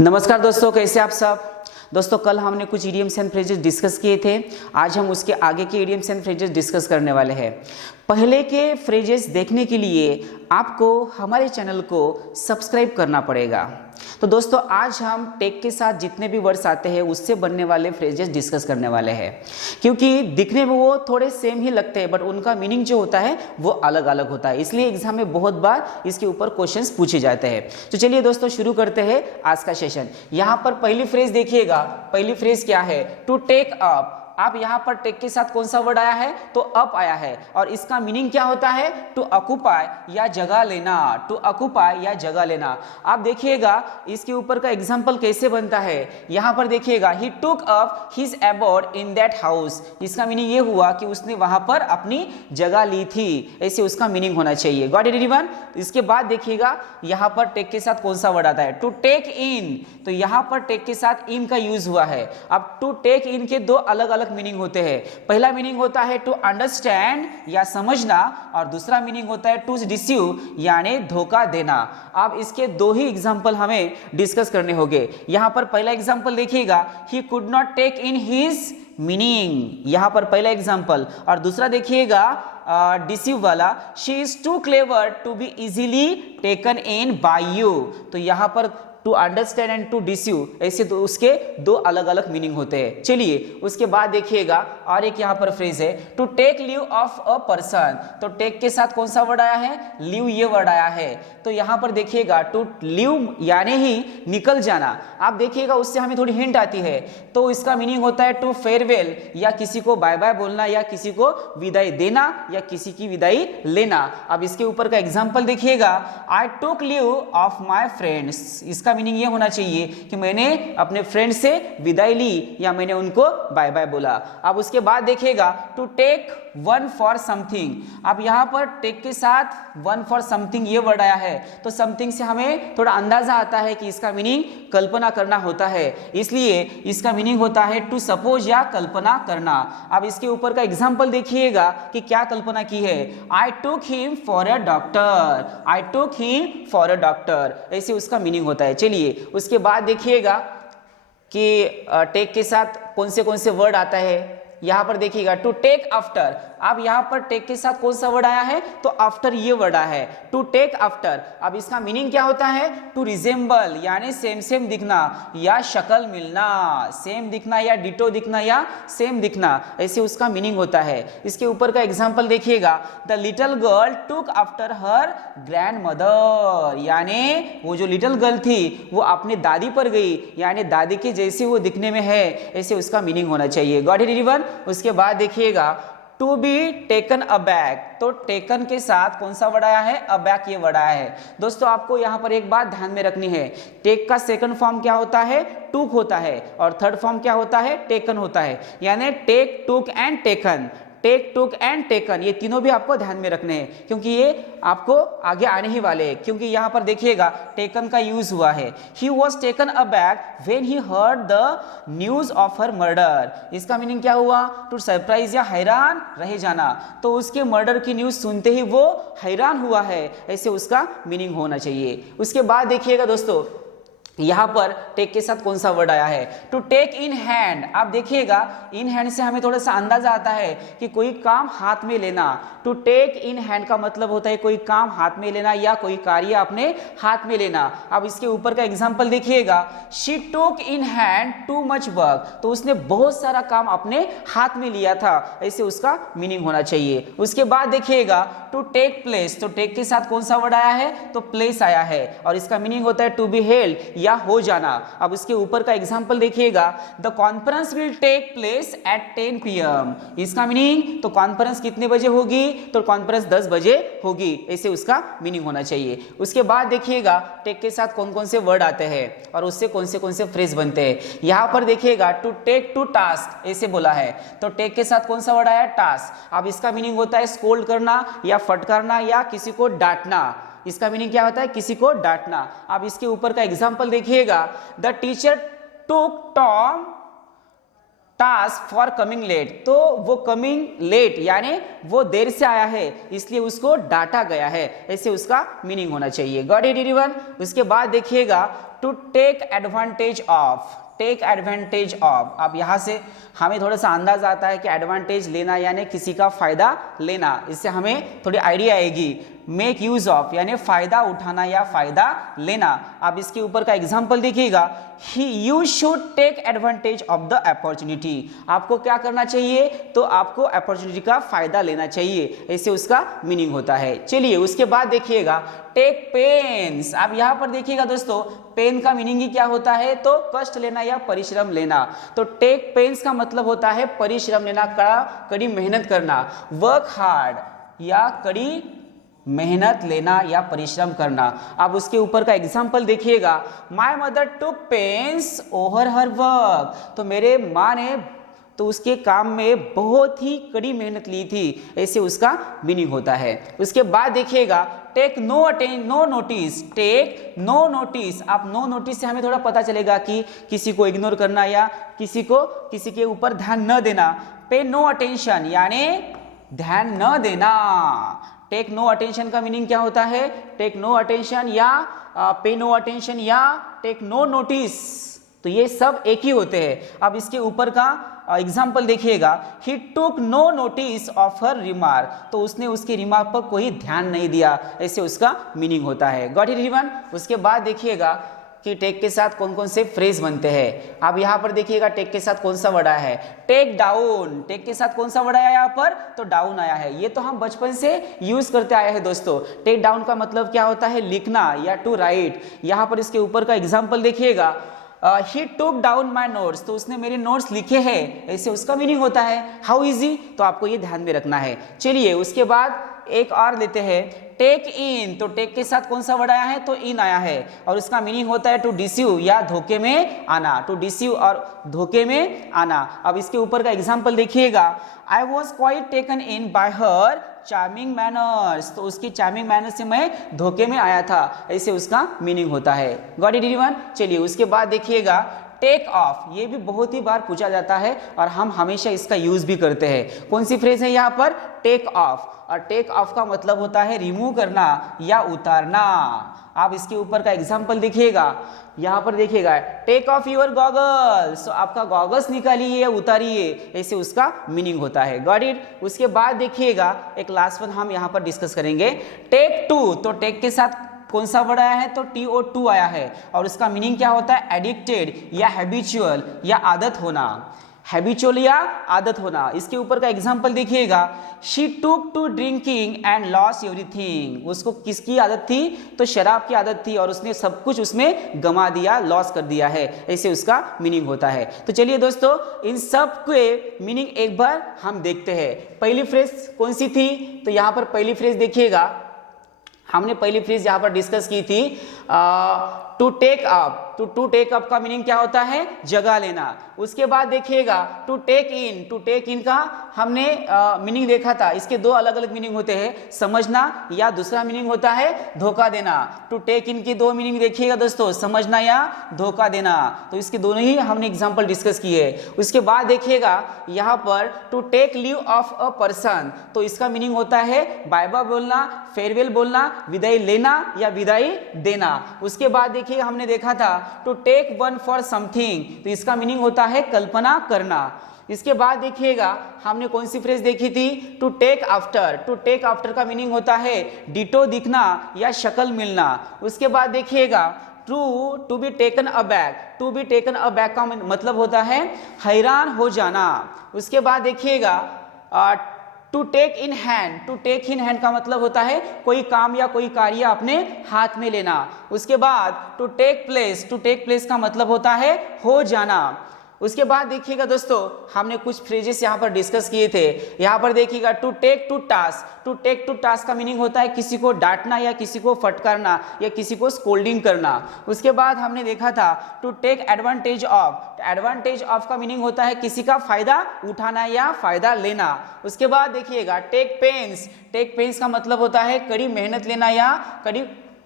नमस्कार दोस्तों, कैसे आप सब। दोस्तों कल हमने कुछ इडियम्स एंड फ्रेजेस डिस्कस किए थे। आज हम उसके आगे के इडियम्स एंड फ्रेजेस डिस्कस करने वाले हैं। पहले के फ्रेजेस देखने के लिए आपको हमारे चैनल को सब्सक्राइब करना पड़ेगा। तो दोस्तों आज हम टेक के साथ जितने भी वर्ड्स आते हैं उससे बनने वाले फ्रेजेस डिस्कस करने वाले हैं, क्योंकि दिखने में वो थोड़े सेम ही लगते हैं बट उनका मीनिंग जो होता है वो अलग अलग होता है। इसलिए एग्जाम में बहुत बार इसके ऊपर क्वेश्चंस पूछे जाते हैं। तो चलिए दोस्तों शुरू करते हैं आज का सेशन। यहाँ पर पहली फ्रेज देखिएगा। पहली फ्रेज क्या है? To take up. आप यहाँ पर टेक के साथ कौन सा वर्ड आया है? तो अप आया है और इसका मीनिंग क्या होता है? टू ऑक्युपाई या जगह लेना। टू ऑक्युपाई या जगह लेना। आप देखिएगा इसके ऊपर का एग्जांपल कैसे बनता है। यहाँ पर देखिएगा, he took up his abode in that house. इसका मीनिंग ये हुआ कि उसने वहां पर अपनी जगह ली थी, ऐसे उसका मीनिंग होना चाहिए। Got it everyone? इसके बाद देखिएगा यहाँ पर टेक के साथ कौन सा वर्ड आता है? टू टेक इन। तो यहाँ पर टेक के साथ इन का यूज हुआ है। अब टू टेक इन के दो अलग अलग मीनिंग होते हैं। पहला मीनिंग होता है टू अंडरस्टैंड या समझना, और दूसरा मीनिंग होता है टू डिसीव यानी धोखा देना। अब इसके दो ही एग्जांपल हमें डिस्कस करने होंगे। यहां पर पहला एग्जांपल देखिएगा, he could not take in his meaning. यहां पर पहला एग्जांपल, और दूसरा देखिएगा डिसीव वाला, she is too clever to be easily taken in by you. तो यहां पर to understand and to deceive, ऐसे तो उसके दो अलग अलग मीनिंग होते हैं। चलिए उसके बाद देखिएगा और एक यहाँ पर फ्रेज है to take leave of a person. तो टेक के साथ कौन सा वर्ड आया है? लीव ये वर्ड आया है। तो यहाँ पर देखिएगा टू लीव यानी ही निकल जाना। आप देखिएगा उससे हमें थोड़ी हिंट आती है। तो इसका मीनिंग होता है टू फेयरवेल या किसी को बाय बाय बोलना या किसी को विदाई देना या किसी की विदाई लेना। अब इसके ऊपर का एग्जाम्पल देखिएगा, I took leave of my friends. इसका मीनिंग ये होना चाहिए कि मैंने अपने फ्रेंड से विदाई ली या मैंने उनको बाय बाय बोला। अब उसके बाद देखिएगा to take one for something. अब यहां पर टेक के साथ वन फॉर समथिंग ये वर्ड आया है। तो समथिंग से हमें थोड़ा अंदाजा आता है कि इसका मीनिंग कल्पना करना होता है, इसलिए इसका मीनिंग होता है टू सपोज या कल्पना करना। अब इसके ऊपर का एग्जांपल देखिएगा कि क्या कल्पना की है। I took him for a doctor. I took him for a doctor, ऐसे उसका मीनिंग होता है। चलिए उसके बाद देखिएगा कि टेक के साथ कौन से वर्ड आता है। यहां पर देखिएगा टू टेक आफ्टर। अब यहां पर टेक के साथ कौन सा वर्ड आया है? तो आफ्टर ये वर्ड आया है, टू टेक आफ्टर। अब इसका मीनिंग क्या होता है? टू रिजेंबल यानी सेम सेम दिखना या शक्ल मिलना। सेम दिखना या डिटो दिखना या सेम दिखना, ऐसे उसका मीनिंग होता है। इसके ऊपर का एग्जांपल देखिएगा, the little girl took after her grand mother. यानी वो जो लिटिल गर्ल थी वो अपनी दादी पर गई, यानी दादी के जैसे वो दिखने में है, ऐसे उसका मीनिंग होना चाहिए। Got it everyone? उसके बाद देखिएगा टू बी टेकन अबैक। तो टेकन के साथ कौन सा वर्ड आया है? अबैक ये वर्ड आया है। दोस्तों आपको यहां पर एक बात ध्यान में रखनी है, टेक का सेकंड फॉर्म क्या होता है? टूक होता है, और थर्ड फॉर्म क्या होता है? टेकन होता है। यानी take, took and taken. Take, took and taken ये तीनों भी आपको ध्यान में रखने हैं, क्योंकि ये आपको आगे आने ही वाले हैं। क्योंकि यहाँ पर देखिएगा टेकन का यूज हुआ है। He was taken aback when he heard the news of her murder. इसका मीनिंग क्या हुआ? टू सरप्राइज या हैरान रह जाना। तो उसके मर्डर की न्यूज सुनते ही वो हैरान हुआ है, ऐसे उसका मीनिंग होना चाहिए। उसके बाद देखिएगा दोस्तों यहां पर टेक के साथ कौन सा वर्ड आया है? To take in hand. आप देखिएगा इन हैंड से हमें थोड़ा सा अंदाजा आता है कि कोई काम हाथ में लेना। टू टेक इन हैंड का मतलब होता है कोई काम हाथ में लेना या कोई कार्य अपने हाथ में लेना। अब इसके ऊपर का एग्जांपल देखिएगा, she took in hand too much work. तो उसने बहुत सारा काम अपने हाथ में लिया था, ऐसे उसका मीनिंग होना चाहिए। उसके बाद देखिएगा टू टेक प्लेस। तो टेक के साथ कौन सा वर्ड आया है? तो प्लेस आया है, और इसका मीनिंग होता है टू बी हेल्ड या हो जाना। अब इसके ऊपर का एग्जांपल देखिएगा, the conference will take place at 10 PM। इसका मीनिंग, तो कॉन्फ्रेंस कितने बजे होगी? तो कॉन्फ्रेंस 10 बजे होगी, ऐसे उसका मीनिंग होना चाहिए। उसके बाद देखिएगा टेक के साथ कौन से वर्ड आते हैं और उससे कौन से फ्रेज बनते हैं। यहां पर देखिएगा टू टेक टू टास्क ऐसे बोला है। तो टेक के साथ कौन सा वर्ड आया? टास्क। अब इसका मीनिंग होता है स्कोल्ड करना या फटकारना या किसी को डांटना। इसका मीनिंग क्या होता है? किसी को डांटना। अब इसके ऊपर का एग्जांपल देखिएगा, the teacher took Tom task for coming late, तो वो कमिंग लेट यानी वो देर से आया है इसलिए उसको डांटा गया है, ऐसे उसका मीनिंग होना चाहिए। Got it everyone. उसके बाद देखिएगा to take advantage of, take advantage of. अब यहाँ से हमें थोड़ा सा अंदाज आता है कि एडवांटेज लेना यानी किसी का फायदा लेना, इससे हमें थोड़ी आइडिया आएगी। मेक यूज ऑफ यानी फायदा उठाना या फायदा लेना। अब इसके ऊपर का एग्जाम्पल देखिएगा, you should take advantage of the opportunity. आपको क्या करना चाहिए, तो आपको अपॉर्चुनिटी का फायदा लेना चाहिए, ऐसे उसका मीनिंग होता है। चलिए उसके बाद देखिएगा टेक पेन्स। अब यहाँ पर देखिएगा दोस्तों, पेन का मीनिंग ही क्या होता है, तो कष्ट लेना या परिश्रम लेना। तो टेक पेन्स का मतलब होता है परिश्रम लेना, कड़ी मेहनत करना, वर्क हार्ड या कड़ी मेहनत लेना या परिश्रम करना। अब उसके ऊपर का एग्जाम्पल देखिएगा, my mother took pains over her work. तो मेरे माँ ने तो उसके काम में बहुत ही कड़ी मेहनत ली थी, ऐसे उसका मीनिंग होता है। उसके बाद देखिएगा take no notice, take no notice. आप नो नोटिस से हमें थोड़ा पता चलेगा कि किसी को इग्नोर करना या किसी के ऊपर ध्यान न देना। पे नो अटेंशन यानी ध्यान न देना। टेक नो अटेंशन का मीनिंग क्या होता है, टेक नो अटेंशन या पे नो अटेंशन या टेक नो नोटिस, तो ये सब एक ही होते हैं। अब इसके ऊपर का एग्जाम्पल देखिएगा, he took no notice of her remark. तो उसने उसकी रिमार्क पर कोई ध्यान नहीं दिया, ऐसे उसका मीनिंग होता है। Got it everyone. उसके बाद देखिएगा कि टेक के साथ कौन कौन से फ्रेज बनते हैं। अब यहाँ पर देखिएगा टेक के साथ कौन सा वर्ड आया है, टेक डाउन। टेक के साथ कौन सा वर्ड आया यहाँ पर, तो डाउन आया है। ये तो हम बचपन से यूज करते आए हैं दोस्तों। टेक डाउन का मतलब क्या होता है, लिखना या टू राइट। यहाँ पर इसके ऊपर का एग्जाम्पल देखिएगा, he took down my notes. तो उसने मेरे नोट्स लिखे हैं, ऐसे उसका मीनिंग होता है। हाउ इजी, तो आपको ये ध्यान में रखना है। चलिए उसके बाद एक और लेते हैं, टेक इन। तो टेक के साथ कौन सा वर्ड आया है, तो इन आया है और उसका मीनिंग होता है टू डिसीव या धोखे में आना, टू डिसीव और धोखे में आना। अब इसके ऊपर का एग्जाम्पल देखिएगा, I was quite taken in bye her charming manners. तो उसकी चार्मिंग मैनर्स से मैं धोखे में आया था, ऐसे उसका मीनिंग होता है। Got it everyone. चलिए उसके बाद देखिएगा टेक ऑफ। ये भी बहुत ही बार पूछा जाता है और हम हमेशा इसका यूज भी करते हैं। कौन सी फ्रेज है यहाँ पर, टेक ऑफ। और टेक ऑफ का मतलब होता है रिमूव करना या उतारना। आप इसके ऊपर का एग्जाम्पल देखिएगा, यहाँ पर देखिएगा टेक ऑफ यूर गॉगल्स। तो आपका गॉगल्स निकालिए या उतारिए, ऐसे उसका मीनिंग होता है। Got it. उसके बाद देखिएगा एक लास्ट वन हम यहाँ पर डिस्कस करेंगे, टेक टू। तो टेक के साथ कौन सा वर्ड आया है, तो TO2 आया है और उसका मीनिंग क्या होता है, एडिक्टेड या हैबिचुअल या आदत होना, हैबिचुअल या आदत होना। इसके ऊपर का एग्जाम्पल देखिएगा, she took to drinking and loss everything. उसको किसकी आदत थी, तो शराब की आदत थी और उसने सब कुछ उसमें गमा दिया, लॉस कर दिया है, ऐसे उसका मीनिंग होता है। तो चलिए दोस्तों इन सब के मीनिंग एक बार हम देखते हैं। पहली फ्रेज कौन सी थी, तो यहाँ पर पहली फ्रेज देखिएगा, हमने पहली फ्रेज यहाँ पर डिस्कस की थी, टू टेक अप। तो टू टेक अप का मीनिंग क्या होता है, जगह लेना। उसके बाद देखिएगा to take in. To take in का हमने मीनिंग देखा था, इसके दो अलग अलग मीनिंग होते हैं, समझना या दूसरा मीनिंग होता है धोखा देना। टू टेक इन की दो मीनिंग देखिएगा दोस्तों, समझना या धोखा देना। तो इसके दोनों ही हमने एग्जाम्पल डिस्कस किए। उसके बाद देखिएगा यहाँ पर to take leave of a person. तो इसका मीनिंग होता है बाय बाय बोलना, फेयरवेल बोलना, विदाई लेना या विदाई देना। उसके बाद देखिए हमने देखा था to take one for something. तो इसका मीनिंग होता है कल्पना करना। इसके बाद देखिएगा हमने कौन सी फ्रेज देखी थी, to take after. To take after का मीनिंग होता है डिटो दिखना या शक्ल मिलना। उसके बाद देखिएगा to be taken aback. To be taken aback का मतलब होता है हैरान हो जाना। उसके बाद देखिएगा to take in hand. To take in hand का मतलब होता है कोई काम या कोई कार्य अपने हाथ में लेना। उसके बाद to take place. To take place का मतलब होता है हो जाना। उसके बाद देखिएगा दोस्तों हमने कुछ फ्रेजेस यहाँ पर डिस्कस किए थे। यहाँ पर देखिएगा to take to task. To take to task का मीनिंग होता है किसी को डांटना या किसी को फटकारना या किसी को स्कोल्डिंग करना। उसके बाद हमने देखा था to take advantage of. Advantage of का मीनिंग होता है किसी का फायदा उठाना या फायदा लेना। उसके बाद देखिएगा टेक पेन्स। टेक पेन्स का मतलब होता है कड़ी मेहनत लेना या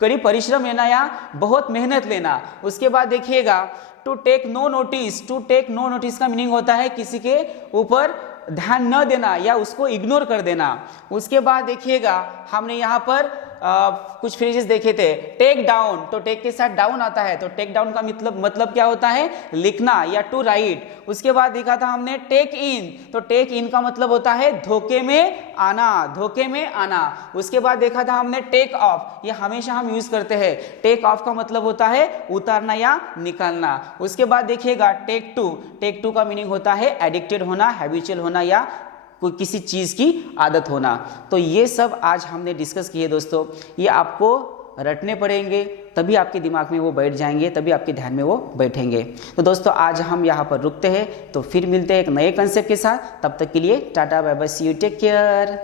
कड़ी परिश्रम लेना या बहुत मेहनत लेना। उसके बाद देखिएगा to take no notice, to take no notice का मीनिंग होता है किसी के ऊपर ध्यान न देना या उसको इग्नोर कर देना। उसके बाद देखिएगा हमने यहाँ पर कुछ फ्रेजेस देखे थे। टेक डाउन, तो टेक के साथ डाउन आता है, तो टेक डाउन का मतलब क्या होता है, लिखना या टू राइट। उसके बाद देखा था हमने टेक इन, तो टेक इन का मतलब होता है धोखे में आना, धोखे में आना। उसके बाद देखा था हमने टेक ऑफ, ये हमेशा हम यूज करते हैं। टेक ऑफ का मतलब होता है उतारना या निकालना। उसके बाद देखिएगा टेक टू, टेक टू का मीनिंग होता है एडिक्टेड होना, हैबिचुअल होना या कोई किसी चीज़ की आदत होना। तो ये सब आज हमने डिस्कस किए दोस्तों, ये आपको रटने पड़ेंगे तभी आपके दिमाग में वो बैठ जाएंगे, तभी आपके ध्यान में वो बैठेंगे। तो दोस्तों आज हम यहाँ पर रुकते हैं, तो फिर मिलते हैं एक नए कंसेप्ट के साथ। तब तक के लिए tata bye bye, see you, take care.